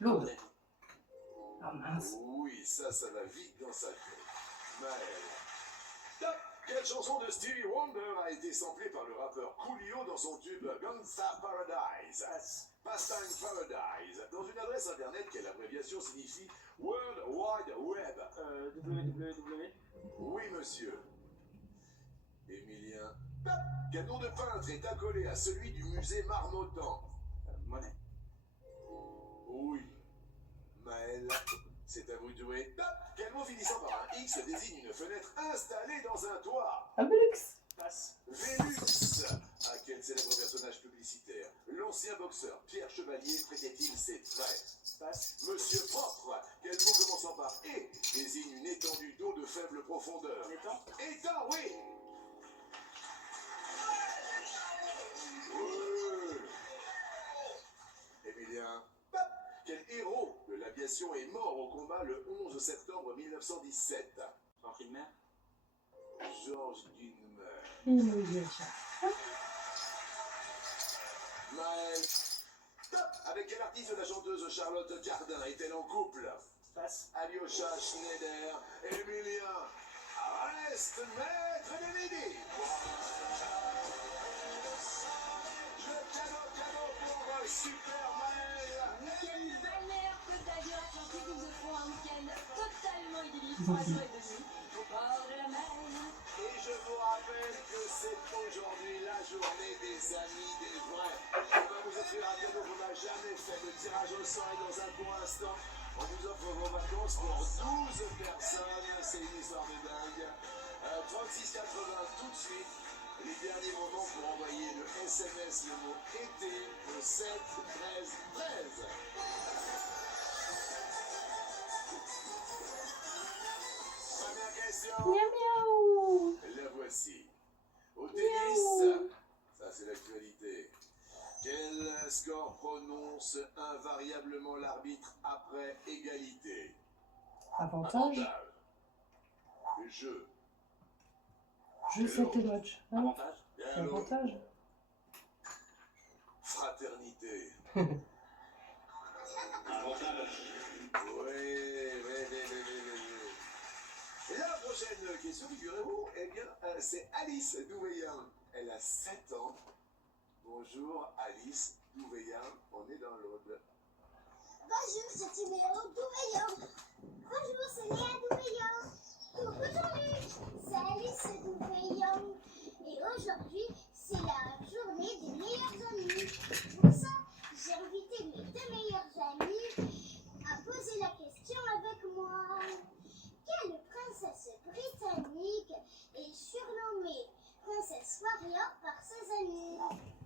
L'aude. Ah mince. Oui, ça va vite dans sa tête. Maël. Top. Quelle chanson de Stevie Wonder a été samplée par le rappeur Coolio dans son tube Gangsta Paradise? Pastime Paradise. Dans une adresse internet, quelle abréviation signifie World Wide Web? www. Oui, monsieur. Émilien. Top. Quel nom de peintre est accolé à celui du musée Marmottan? Monet. Oui. Maël, c'est à vous de jouer. Top. Quel mot finissant par un X désigne une fenêtre installée dans un toit? Un Velux. Passe. Vénus. À quel célèbre personnage publicitaire l'ancien boxeur Pierre Chevalier prêtait-il ses traits? Passe. Monsieur Propre. Quel mot commençant par et désigne une étendue d'eau de faible profondeur? Étang. Étang, oui. Ouais. Émilien. Hop. Quel héros de l'aviation est mort au combat le 11 septembre 1917? Henri de Mer. Georges Dunmer. Inuyasha. Maël. Top. Avec quel artiste la chanteuse Charlotte Gardin est-elle en couple? Passe. Alyosha Schneider. Émilien. Reste maître de midi. Le cadeau pour Super Maël. Quelle belle Côte d'Azur Atlantique, nous offrons un week-end totalement idyllique, 3 jours et 2 nuits, au bord de la mer. Et je vous rappelle que c'est aujourd'hui la journée des amis des vrais. On va vous offrir un cadeau qu'on n'a jamais fait. Le tirage au sort est dans un court instant. On vous offre vos vacances pour 12 personnes. C'est une histoire de dingue. 36,80 tout de suite. Les derniers moments pour envoyer le SMS, le mot été, le 7 13 13. Première question. Miaou miaou. La voici. Au tennis, ça c'est l'actualité. Quel score prononce invariablement l'arbitre après égalité? Avantage. Jeu. Je sais tes matchs. Hein? Avantage. Bien l'autre. Avantage. Fraternité. Avantage. Et la prochaine question, figurez-vous, eh bien, c'est Alice Douveillan. Elle a 7 ans. Bonjour Alice Douveillan, on est dans l'Aude. Bonjour, c'est Timéo Douveillan. Bonjour, c'est Léa Douveillan. Coucou Jean-Luc, c'est Alice Douveillan. Et aujourd'hui, c'est la journée des meilleurs amis. Pour ça, j'ai invité mes 2 meilleurs amis à poser la question avec moi. Quelle princesse britannique est surnommée Princesse Warrior par ses amis?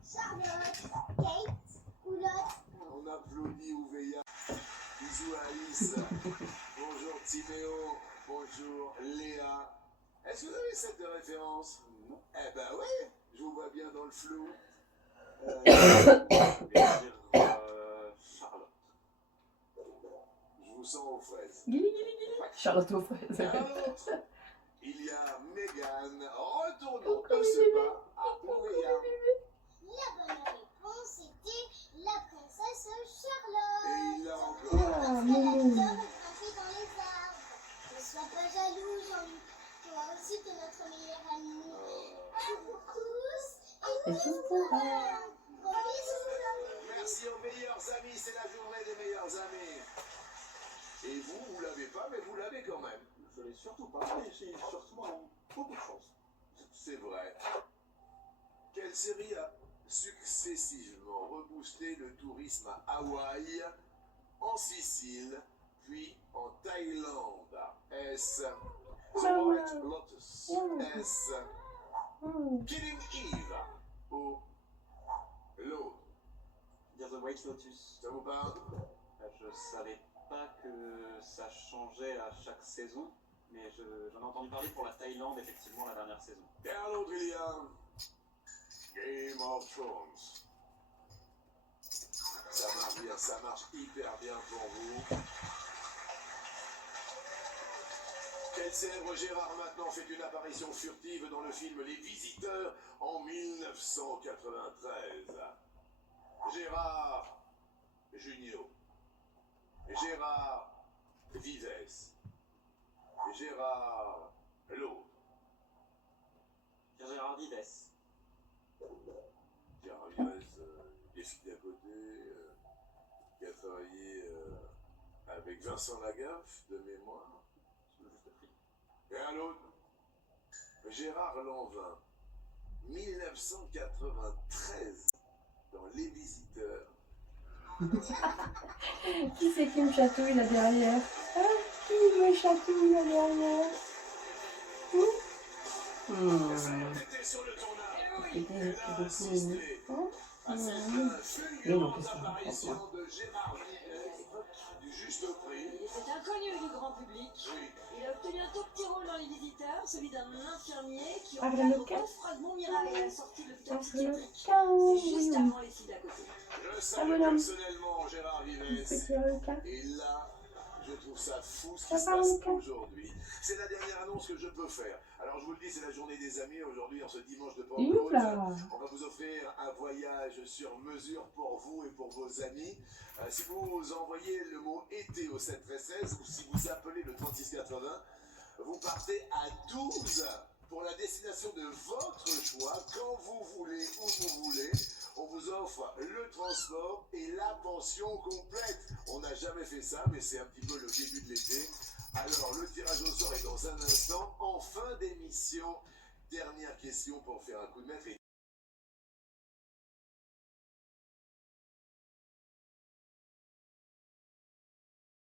Charlotte, Kate ou l'autre? On applaudit Ouveillan. Bisous Alice. Bonjour Timéo. Bonjour Léa. Est-ce que vous avez cette référence? Non. Eh ben oui, je vous vois bien dans le flou. Charlotte. Je vous sens aux fraises. Guili guili guili. Charlotte aux fraises. Alors, il y a Mégane. Retournons de ce pas à Ouveillan. La bonne réponse était la princesse Et Charlotte. il a encore. Ah, Elle Moumou. adore grimper dans les arbres. Ne sois pas jaloux, Jean-Luc. Toi aussi, t'es notre meilleur ami. Un pour tous et tous pour un. Gros bisous, Jean-Luc. Merci aux meilleurs amis, c'est la journée des meilleurs amis. Et vous l'avez pas, mais vous l'avez quand même. Je l'ai surtout pas, mais j'ai surtout beaucoup de chance. C'est vrai. Quelle série a successivement reboosté le tourisme à Hawaï, en Sicile, puis en Thaïlande? Est-ce The White Lotus? Est-ce Killing Eve? Ou l'autre? Dire The White Lotus. Ça vous parle? Je savais pas que ça changeait à chaque saison, mais j'en ai entendu parler pour la Thaïlande, effectivement, la dernière saison. Et un autre, il y a Game of Thrones. Ça marche bien, ça marche hyper bien pour vous. Quel célèbre Gérard maintenant fait une apparition furtive dans le film Les Visiteurs en 1993? Gérard Jugnot. Gérard Vives. Gérard l'autre. Gérard Vives. Gérard Vives, des filles d'à côté, qui a travaillé avec Vincent Lagaffe, de mémoire. Je me juste pris. Et un autre, Gérard Lanvin, 1993, dans Les Visiteurs. Qui c'est qui me chatouille là derrière? Ah, qui me chatouille là derrière? C'était sur le tournage. C'était Elle a assisté à cette Mais non, fulgurante qu'est-ce qu'on va apparition faire? de Gérard Vives, du juste prix. Il était inconnu du grand public. Oui. Il a obtenu un tout petit rôle dans Les Visiteurs, celui d'un infirmier qui Ah, le encadre cas. 11 fragments miracles à la sortie de l'hôpital Le psychiatrique. cas, C'est juste oui, oui. avant les filles d'à côté. Je salue bonhomme. personnellement Gérard Vives. Petit requin. Et là, je trouve ça fou ce Ça qui se va, passe Lucas? aujourd'hui. C'est la dernière annonce que je peux faire. Alors je vous le dis, c'est la journée des amis aujourd'hui, en ce dimanche de Il est où Pentecôte. là? On va vous offrir un voyage sur mesure pour vous et pour vos amis. Si vous envoyez le mot été au 713 ou si vous appelez le 3680, vous partez à 12 pour la destination de votre choix, quand vous voulez, où vous voulez. On vous offre le transport et la pension complète. On n'a jamais fait ça, mais c'est un petit peu le début de l'été. Alors, le tirage au sort est dans un instant. En fin d'émission, dernière question pour faire un coup de maître.